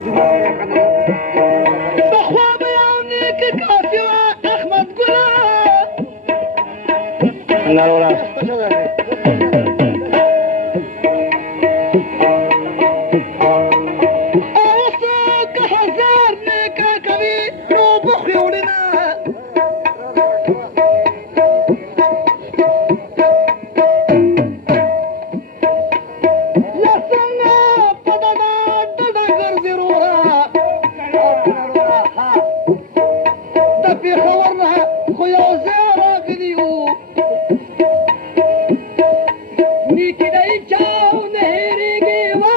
بخواب يومك كافي واحمد قلا اوصاك حزارني كاكبي لو بخيولنا يا سنة بدنا ددقر زرورا في خورها خويا وزيرة فيديو نيكي دايجاو نهيري قيوة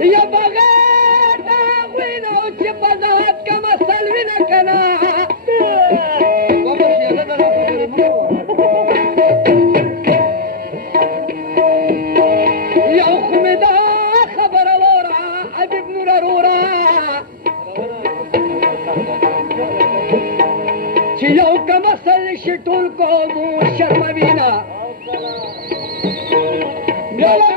يا بغانا وينا وشبزات كما سلوينا كنا يوم كما سلشتوا القوم والشرم بينا يا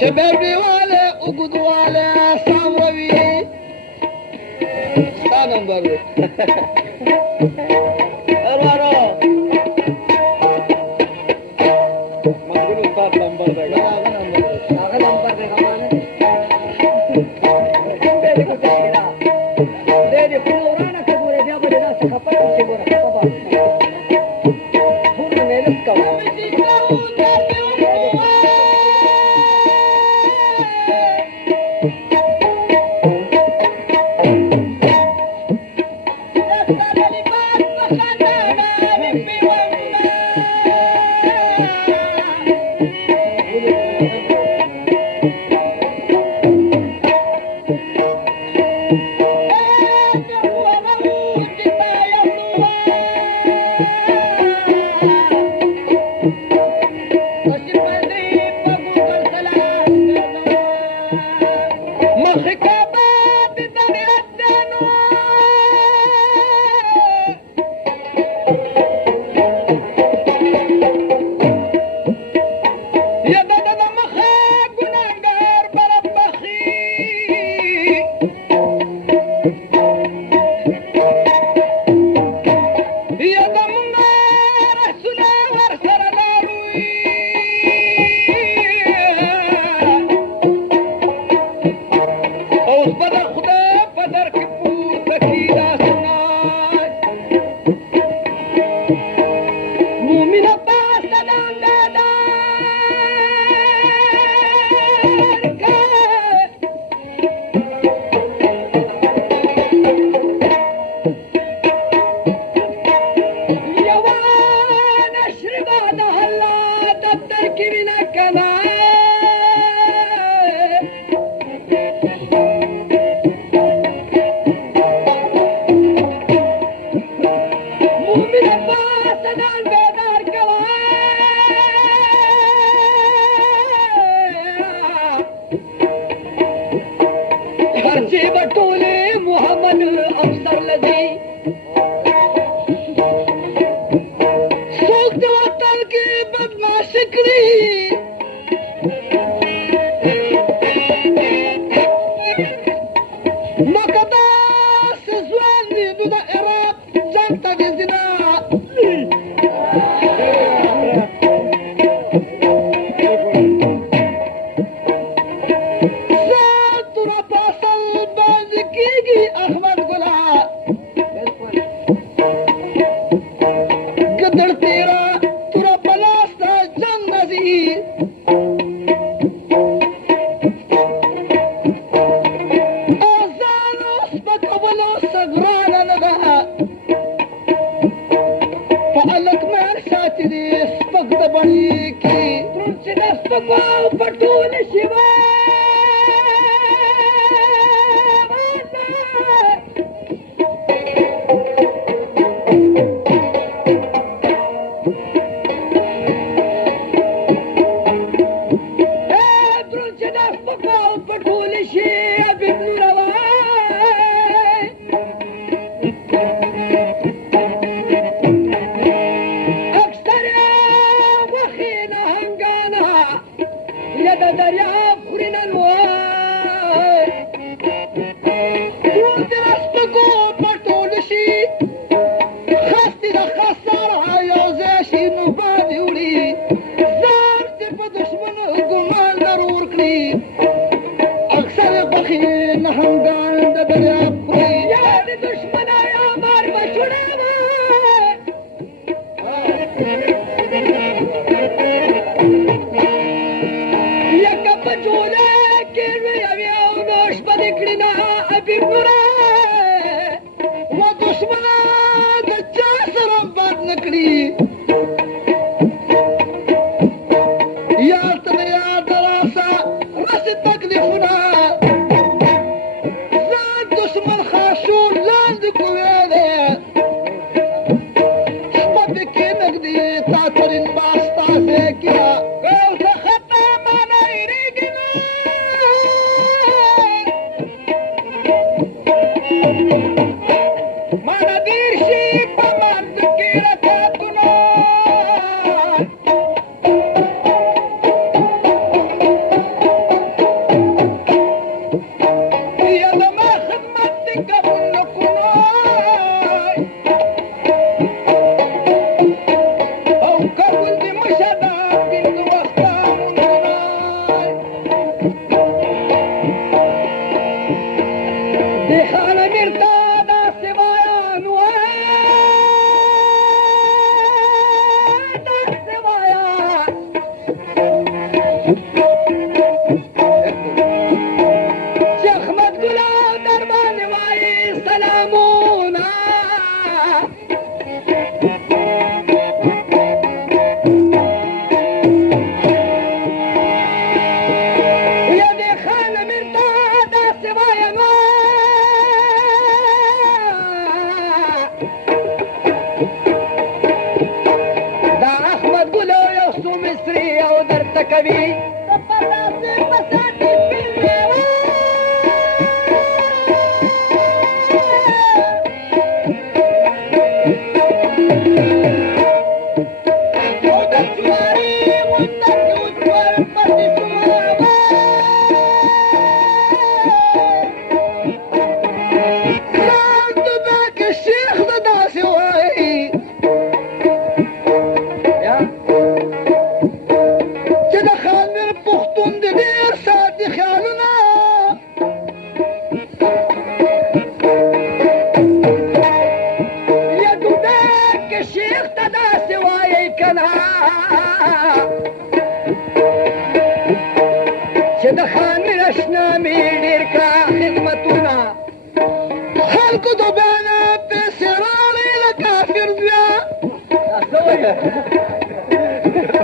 شبابي ولا وقد ولا صاوي سلام برو الورا ما تقولوا صار لمبر ده لا لمبر ده كمان بدي كده بدي كل رانا كبر جاب لنا سكفر سيبورا بابا هون ميلس كمان هرچی بطول محمد افسر لذی سوکت وطن کی بدماشکری مقدا سزوان دی دا عراق جانتا دی زنا احمد گلا گدڑ تیرا تورا پلاستا جنگ نزی آزانو سپکولو سگران نگا فعلق میں ساتی دی سپک دبنی کی ترچ دستکو پٹول شیوان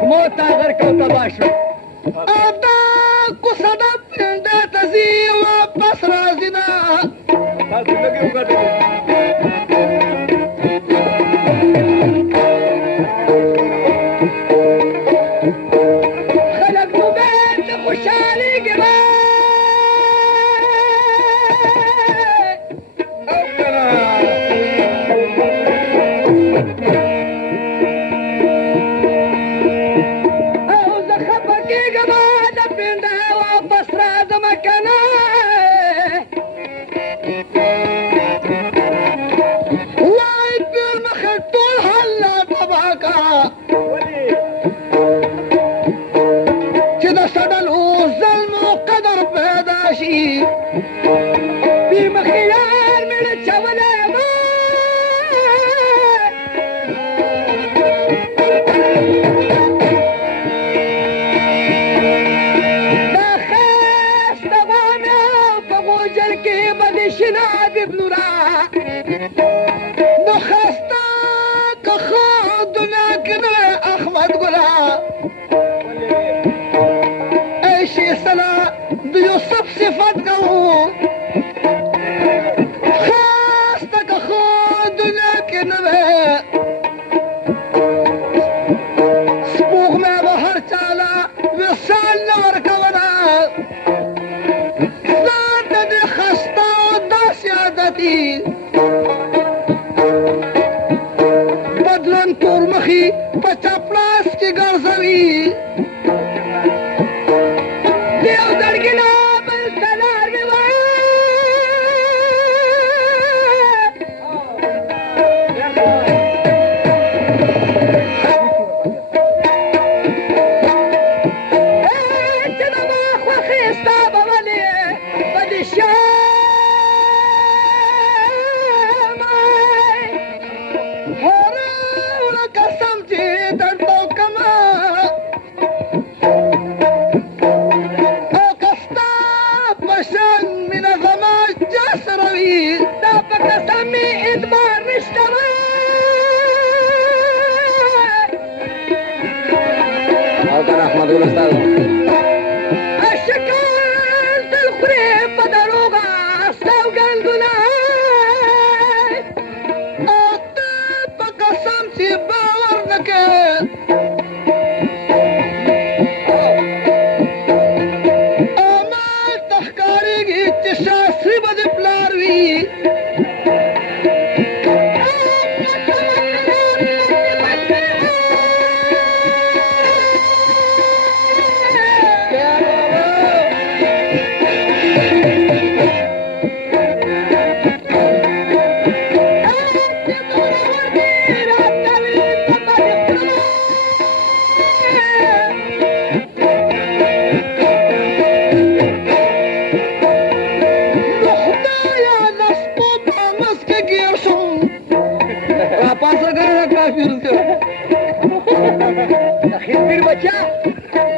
موت اگر کو تباشو آتا کو صدب پنده تزی واپس رازینا خلق نو بیت خوشحالی گرا دي بمخيار من الشولة دخش دوانا فغوجر كي بدشنا ببلورا نخستا كخودنا كنا أحمد قلا ايشي سلا بيوسف صفات قو خاستا كخودنا كنا سبوغ ما بحر تالا وصال نار كونا زاد دي خستا دا سيادتي بدلن تور مخي پچاپلاس کی گرزوی دیو درگنا بل سلار بیوائے چنما خوخیستا بولی بدشام احمد الاستاذ الشكال تلخريب بدروغا استو قلبنا الطب قسمتي باورنك امال تحكاري تشاسي بدي بلاروي خیر بچا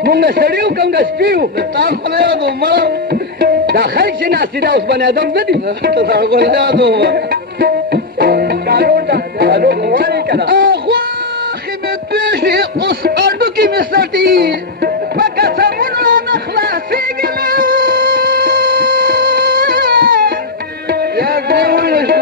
مونږ سړیو کوم د سپیو تا خو نه یادو ما دا خلک چې ناستي دا اوس بني ادم نه دي ته تا خو نه یادو ما کارو غواړي کنه اخواخې مې پېښې اوس اډوکې مې سټي په قسمونو نه خلاصېږي یا دې ونه شو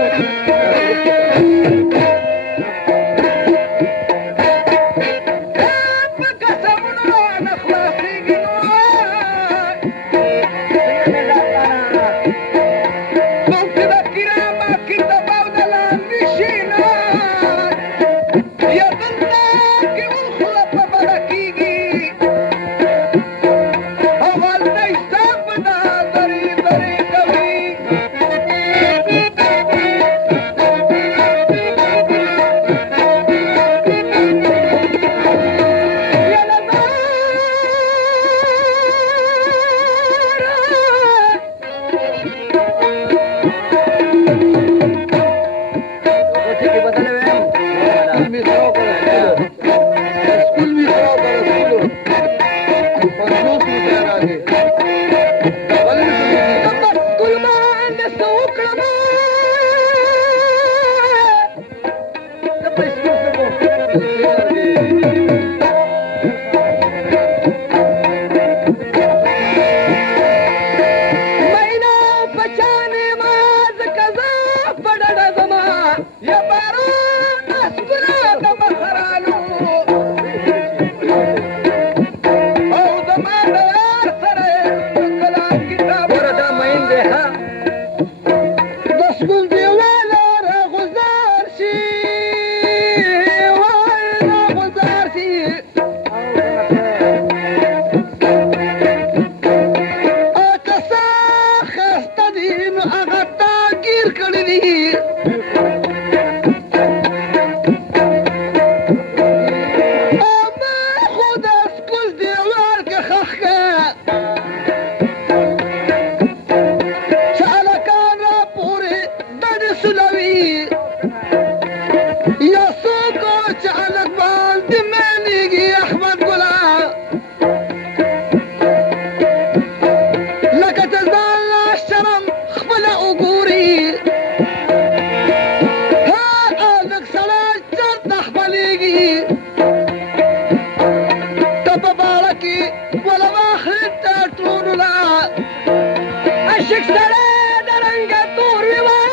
عاشق سره درنگ تور وی